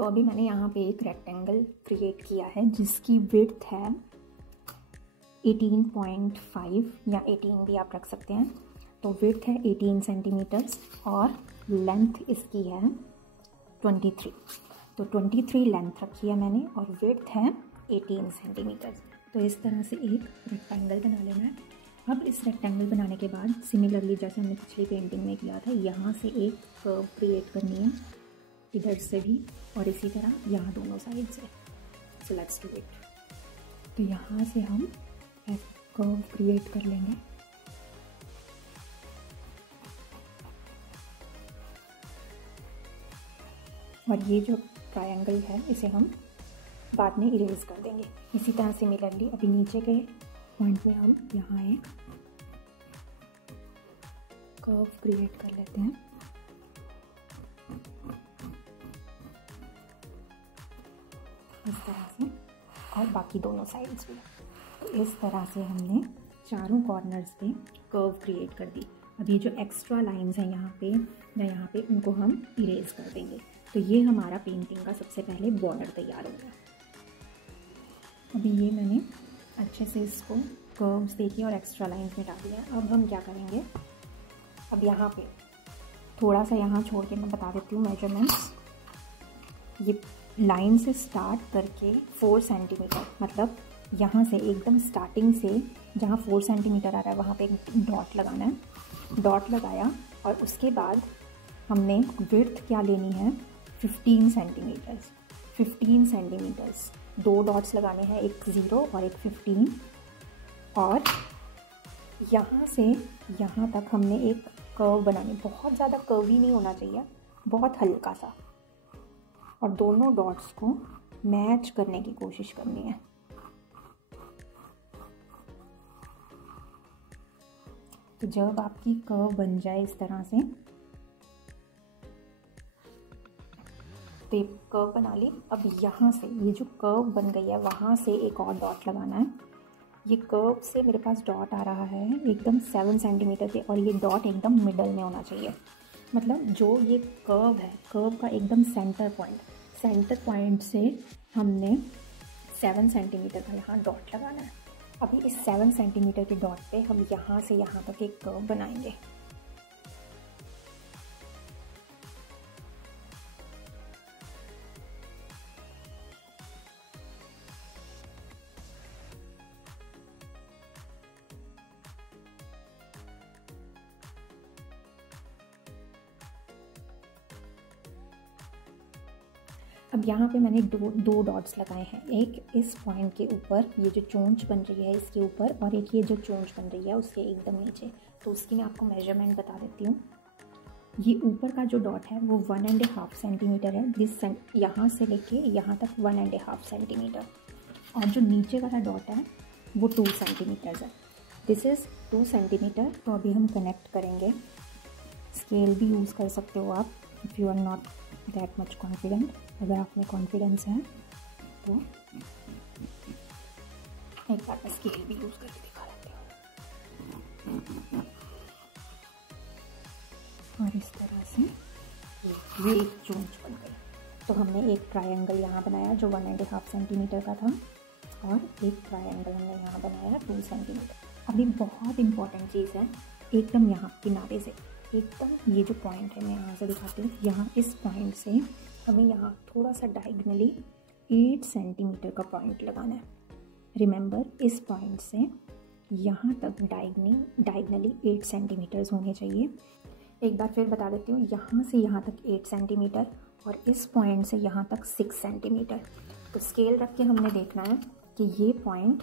तो अभी मैंने यहाँ पे एक रेक्टेंगल क्रिएट किया है जिसकी विड्थ है 18.5 या 18 भी आप रख सकते हैं। तो विड्थ है 18 सेंटीमीटर्स और लेंथ इसकी है 23। तो 23 लेंथ रखी है मैंने और विड्थ है 18 सेंटीमीटर्स। तो इस तरह से एक रेक्टेंगल बना लेना है। अब इस रेक्टेंगल बनाने के बाद सिमिलरली जैसे हमने पिछली पेंटिंग में किया था, यहाँ से एक कर्व क्रिएट करनी है, इधर से भी और इसी तरह यहाँ दोनों साइड से। So let's do it. तो यहाँ से हम कर्व क्रिएट कर लेंगे। और ये जो ट्रायंगल है इसे हम बाद में इरेज कर देंगे। इसी तरह सिमिलरली अभी नीचे के पॉइंट में हम यहाँ एक कर्व क्रिएट कर लेते हैं। इस तरह से और बाकी दोनों साइड्स भी। तो इस तरह से हमने चारों कॉर्नर्स पे कर्व क्रिएट कर दी। अब ये जो एक्स्ट्रा लाइंस हैं यहाँ पे या यहाँ पे, उनको हम इरेज कर देंगे। तो ये हमारा पेंटिंग का सबसे पहले बॉर्डर तैयार हो गया। अभी ये मैंने अच्छे से इसको कर्व्स देके और एक्स्ट्रा लाइंस मिटा दिया। अब हम क्या करेंगे, अब यहाँ पे थोड़ा सा यहाँ छोड़ के मैं बता देती हूँ मेजरमेंट्स। ये लाइन से स्टार्ट करके 4 सेंटीमीटर, मतलब यहाँ से एकदम स्टार्टिंग से जहाँ 4 सेंटीमीटर आ रहा है वहाँ पे एक डॉट लगाना है। डॉट लगाया और उसके बाद हमने विड्थ क्या लेनी है 15 सेंटीमीटर्स। 15 सेंटीमीटर्स 2 डॉट्स लगाने हैं, एक 0 और एक 15। और यहाँ से यहाँ तक हमने एक कर्व बनानी। बहुत ज़्यादा कर्वी नहीं होना चाहिए, बहुत हल्का सा। और दोनों डॉट्स को मैच करने की कोशिश करनी है। तो जब आपकी कर्व बन जाए इस तरह से, तो ये कर्व बना ली। अब यहाँ से ये जो कर्व बन गई है वहाँ से एक और डॉट लगाना है। ये कर्व से मेरे पास डॉट आ रहा है एकदम 7 सेंटीमीटर पे और ये डॉट एकदम मिडल में होना चाहिए। मतलब जो ये कर्व है, कर्व का एकदम सेंटर पॉइंट से हमने 7 सेंटीमीटर का यहाँ डॉट लगाना है। अभी इस 7 सेंटीमीटर के डॉट पे हम यहाँ से यहाँ तक एक कर्व बनाएंगे। अब यहाँ पे मैंने दो डॉट्स लगाए हैं, एक इस पॉइंट के ऊपर, ये जो चोंच बन रही है इसके ऊपर, और एक ये जो चोंच बन रही है उसके एकदम नीचे। तो उसकी मैं आपको मेजरमेंट बता देती हूँ। ये ऊपर का जो डॉट है वो 1.5 सेंटीमीटर है, यहाँ से लेके यहाँ तक 1.5 सेंटीमीटर। और जो नीचे वाला डॉट है वो 2 सेंटीमीटर है। This is 2 centimetre. तो अभी हम कनेक्ट करेंगे। स्केल भी यूज़ कर सकते हो आप, if you are not that much confident. अगर आप में कॉन्फिडेंस है तो एक बार मैं स्केल भी यूज़ करके दिखा देती हूँ। और इस तरह से ये एक चोंच बन गई। तो हमने एक ट्रायंगल यहाँ बनाया जो 1.5 सेंटीमीटर का था और एक ट्रायंगल हमने यहाँ बनाया 2 सेंटीमीटर। अभी बहुत इम्पॉर्टेंट चीज़ है, एकदम यहाँ किनारे से एकदम ये जो पॉइंट है मैं यहाँ से दिखाती हूँ। यहाँ इस पॉइंट से हमें यहाँ थोड़ा सा डायगनली 8 सेंटीमीटर का पॉइंट लगाना है। रिमेंबर, इस पॉइंट से यहाँ तक डायगनली 8 सेंटीमीटर्स होने चाहिए। एक बार फिर बता देती हूँ, यहाँ से यहाँ तक 8 सेंटीमीटर और इस पॉइंट से यहाँ तक 6 सेंटीमीटर। तो स्केल रख के हमने देखना है कि ये पॉइंट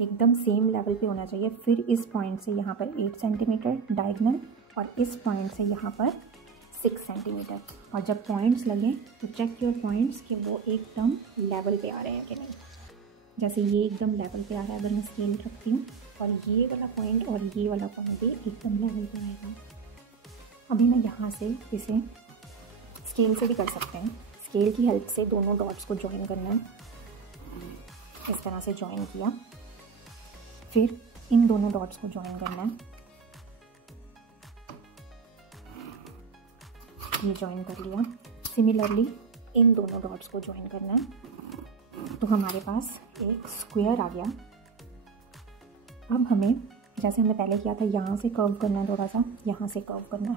एकदम सेम लेवल पे होना चाहिए। फिर इस पॉइंट से यहाँ पर 8 सेंटीमीटर डायगनल और इस पॉइंट से यहाँ पर 6 सेंटीमीटर। और जब पॉइंट्स लगें तो चेक योर पॉइंट्स कि वो एकदम लेवल पे आ रहे हैं कि नहीं। जैसे ये एकदम लेवल पे आ रहा है अगर मैं स्केल रखती हूँ, और ये वाला पॉइंट और ये वाला पॉइंट भी एकदम लेवल पे आएगा। अभी मैं यहाँ से इसे स्केल से भी कर सकते हैं। स्केल की हेल्प से दोनों डॉट्स को ज्वाइन करना है। इस तरह से ज्वाइन किया, फिर इन दोनों डॉट्स को ज्वाइन करना है। ये ज्वाइन कर लिया। सिमिलरली इन दोनों डॉट्स को ज्वाइन करना है। तो हमारे पास एक स्क्वायर आ गया। अब हमें जैसे हमने पहले किया था यहाँ से कर्व करना है, थोड़ा सा यहाँ से कर्व करना है।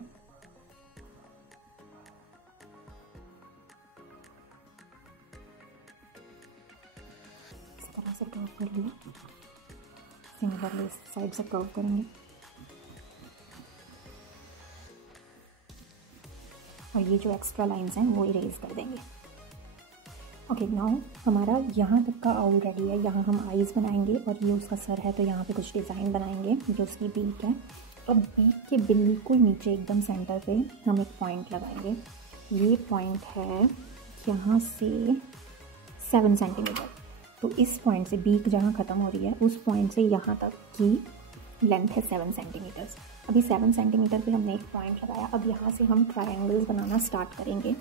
इस तरह से कर्व कर लिया। सिमिलरली इस साइड से कर्व करेंगे और ये जो एक्स्ट्रा लाइंस हैं वो इरेज कर देंगे। ओके, नाउ हमारा यहाँ तक का ऑलरेडी है। यहाँ हम आईज बनाएंगे और ये उसका सर है, तो यहाँ पे कुछ डिज़ाइन बनाएंगे। जो उसकी बीक है, अब बीक के बिल्कुल नीचे एकदम सेंटर पे हम एक पॉइंट लगाएंगे। ये पॉइंट है यहाँ से 7 सेंटीमीटर। तो इस पॉइंट से बीक जहाँ ख़त्म हो रही है उस पॉइंट से यहाँ तक की लेंथ है 7 सेंटीमीटर। अभी 7 सेंटीमीटर पे हमने एक पॉइंट लगाया। अब यहाँ से हम ट्रायंगल्स बनाना स्टार्ट करेंगे।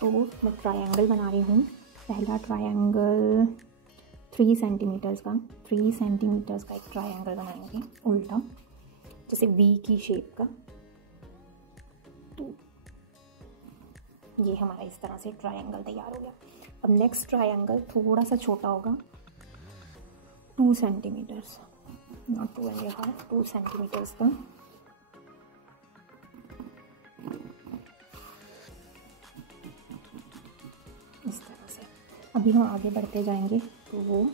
तो मैं ट्रायंगल बना रही हूँ। पहला ट्रायंगल 3 सेंटीमीटर्स का, 3 सेंटीमीटर्स का एक ट्रायंगल बनाएंगे उल्टा, जैसे वी की शेप का। तो ये हमारा इस तरह से ट्रायंगल तैयार हो गया। अब नेक्स्ट ट्रायंगल थोड़ा सा छोटा होगा, 2 सेंटीमीटर्स, नॉट 2.5, 2 सेंटीमीटर्स का। इस तरह से अभी हम आगे बढ़ते जाएंगे तो वो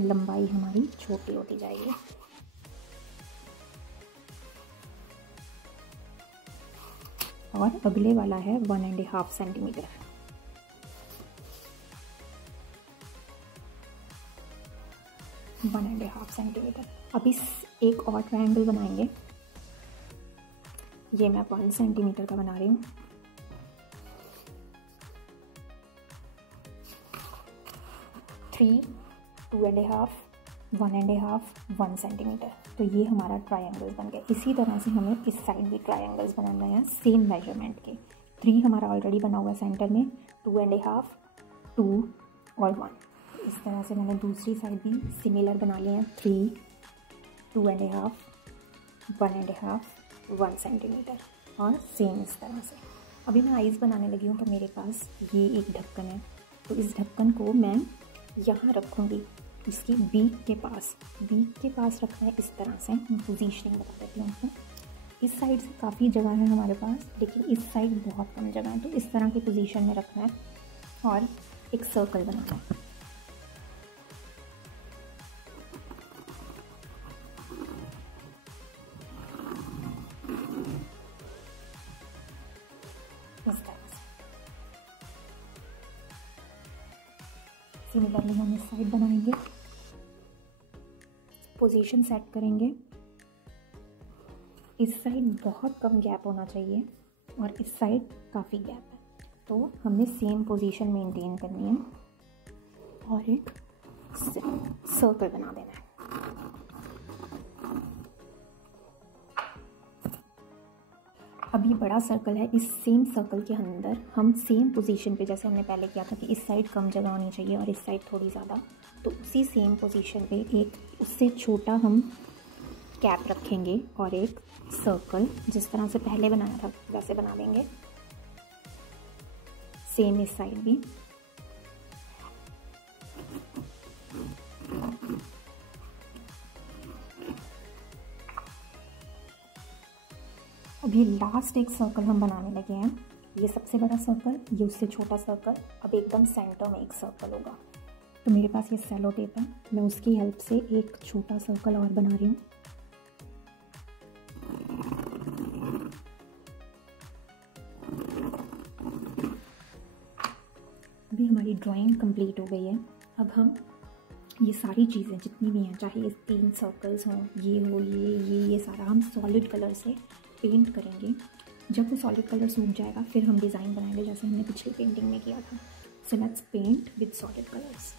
लंबाई हमारी छोटी होती जाएगी। और अगले वाला है 1.5 सेंटीमीटर। अभी एक और ट्रायंगल बनाएंगे। ये मैं 1 सेंटीमीटर का बना रही हूँ। Three, 2.5, 1.5, 1 centimetre. तो ये हमारा ट्रायंगल्स बन गया। इसी तरह से हमें इस साइड भी ट्रायंगल्स बनाना है सेम मेजरमेंट के। 3 हमारा ऑलरेडी बना हुआ है सेंटर में, 2.5, 2 और 1। इस तरह से मैंने दूसरी साइड भी सिमिलर बना लिया है। 3, 2.5, 1.5, 1 सेंटीमीटर और सेम इस तरह से। अभी मैं आइज़ बनाने लगी हूँ। तो मेरे पास ये एक ढक्कन है, तो इस ढक्कन को मैं यहाँ रखूँगी, इसकी बीक के पास रखना है। इस तरह से पोजीशनिंग बता देती हूँ आपको। इस साइड से काफ़ी जगह है हमारे पास, लेकिन इस साइड बहुत कम जगह है। तो इस तरह की पोजीशन में रखना है और एक सर्कल बनाना है। इस तरह से सिमिलरली हम इस साइड बनाएंगे, पोजीशन सेट करेंगे। इस साइड बहुत कम गैप होना चाहिए और इस साइड काफ़ी गैप है, तो हमें सेम पोजीशन मेंटेन करनी है और एक सर्कल बना देना है। अभी बड़ा सर्कल है, इस सेम सर्कल के अंदर हम सेम पोजीशन पे, जैसे हमने पहले किया था कि इस साइड कम जगह होनी चाहिए और इस साइड थोड़ी ज़्यादा, तो उसी सेम पोजीशन पे एक उससे छोटा हम कैप रखेंगे और एक सर्कल जिस तरह से पहले बनाया था वैसे बना देंगे। सेम इस साइड भी। अभी लास्ट एक सर्कल हम बनाने लगे हैं। ये सबसे बड़ा सर्कल, ये उससे छोटा सर्कल। अब एकदम सेंटर में एक सर्कल होगा। तो मेरे पास ये सेलो टेप है, मैं उसकी हेल्प से एक छोटा सर्कल और बना रही हूँ। अभी हमारी ड्राइंग कंप्लीट हो गई है। अब हम ये सारी चीज़ें जितनी भी हैं, चाहे ये 3 सर्कल्स हों, ये हो, ये सारा हम सॉलिड कलर से पेंट करेंगे। जब वो सॉलिड कलर सूख जाएगा फिर हम डिज़ाइन बनाएंगे, जैसे हमने पिछली पेंटिंग में किया था। So let's paint with solid colours.